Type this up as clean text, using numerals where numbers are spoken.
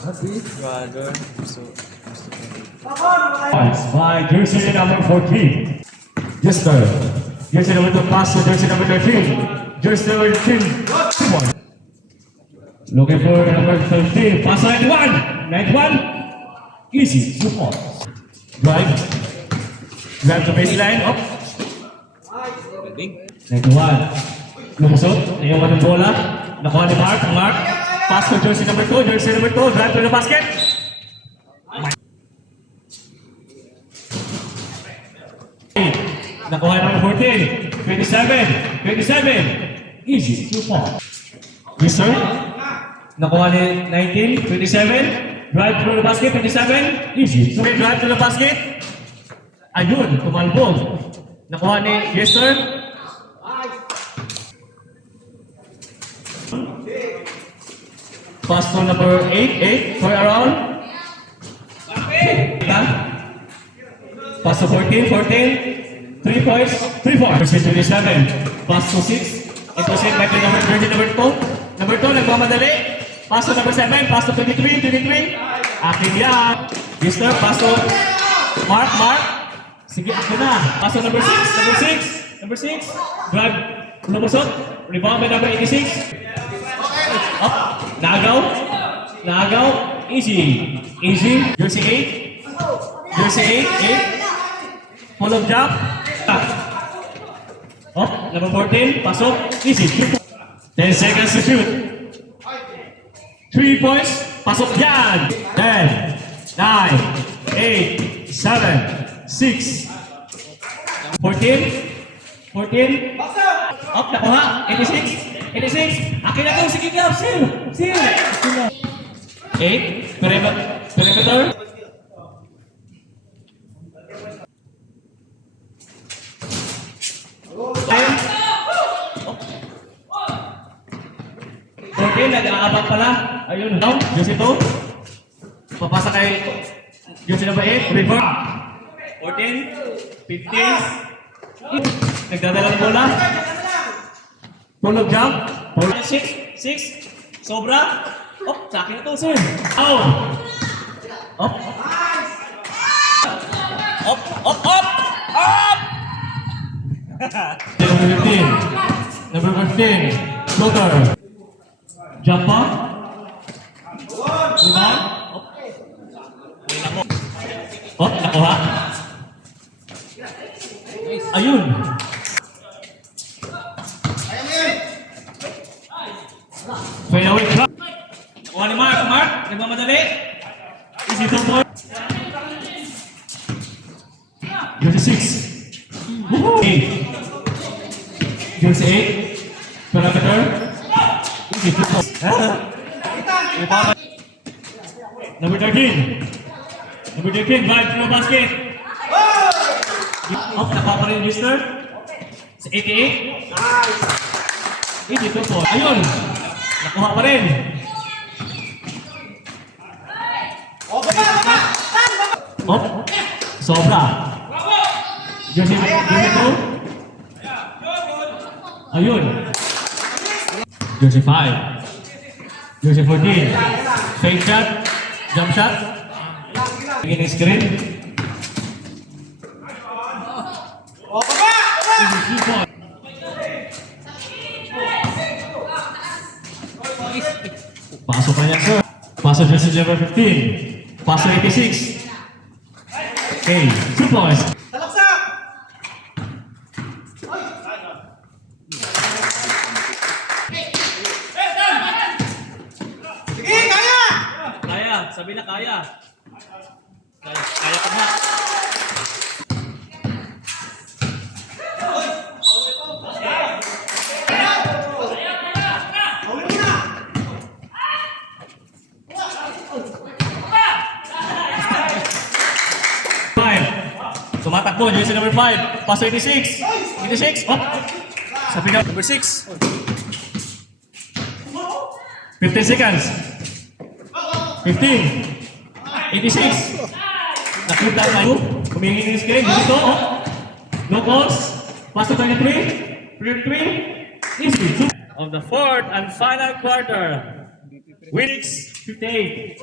Brother. By jersey number 14. Jester. Jersey number 2 pass to jersey number 13. Jersey number 13. Looking for number 13. Pass 91. 91. Easy. Support. Drive. Drive to baseline. Up. 91. Lumusot. Ayawan ng bola. Nakuha ni Mark. Mark. Pass to jersey number 2. Jersey number 2. Drive to the basket. Nakuha number 14. 27. 27. Easy. Support. Mister. Nakuha ni 19. 27. Drive to the basket. 27. Easy. So, drive to the basket. Ayun. Tumalbog. Nakuha ni Yester. Pass to number 8. For around. Pass to 14. 3 points. 3 points. 27. Pass to 6. Intercept by number 20, number 2. Number 2, nagmamadali. Pass to number 7. Pass to 23. 23. Akin yan. Yester. Pass to Mark. Mark. Sige, ako na. Pass to number 6. Number 6. Number 6. Drive. Lumusot. Rebound by number 86. Up. Nagaw. Nagaw. Easy. Easy. Jersey 8. Jersey 8. 8. Pull up jump. Up. Number 14. Pasok. Easy. 10 seconds to shoot. 3 points. Pasok yan. 10. 9. 8. 7. 6. 14. 14. Up. Nakuha. 86. 86. Akin na to. Sige ka. Seal. Seal. 8. Perimeter. 14, nag-aabang pala. Ayun, no? Jersey 2. Papasa kay jersey number 8. River. 14. 15. Nagdadala ng bola. Pull-up jump. 6. 6. Sobra. Oh, sa akin na to, sir. Out. Up. Up. Up. Up. Up. Number 15. Number 15. Floater. Jump up. Rebound. Up. Nakuha. Ayun. Fade away. Nakuha ni Mark. Mark. Nagmamadali. Easy 2 points. Jersey 6. 8. Jersey 8. Perimeter. Easy 2 points. Number 13. Number 13. Drive to the basket. Up. Nakuha pa rin yung Mister. Sa 88. Easy 2 points. Ayun. Nakuha pa rin. Up. Sobra. Jersey 2. Ayun. Jersey 5. Jersey 14. Fake shot. Jump shot. Beginning screen. Pasok pa niya, sir. Pasok jersey number 15. Pasok 86. Okay, 2 points. Kaya, sabi na kaya. Kaya ka na. Tumatakbo, jersey number 5. Paso 86. 86. Oh. Sabi na, number 6. 15 seconds. 15. 86. Nakita tayo. Humingi ng screen. Dito. Oh. No calls. Paso 23. 3. Easy. Of the fourth and final quarter. Weeks 58.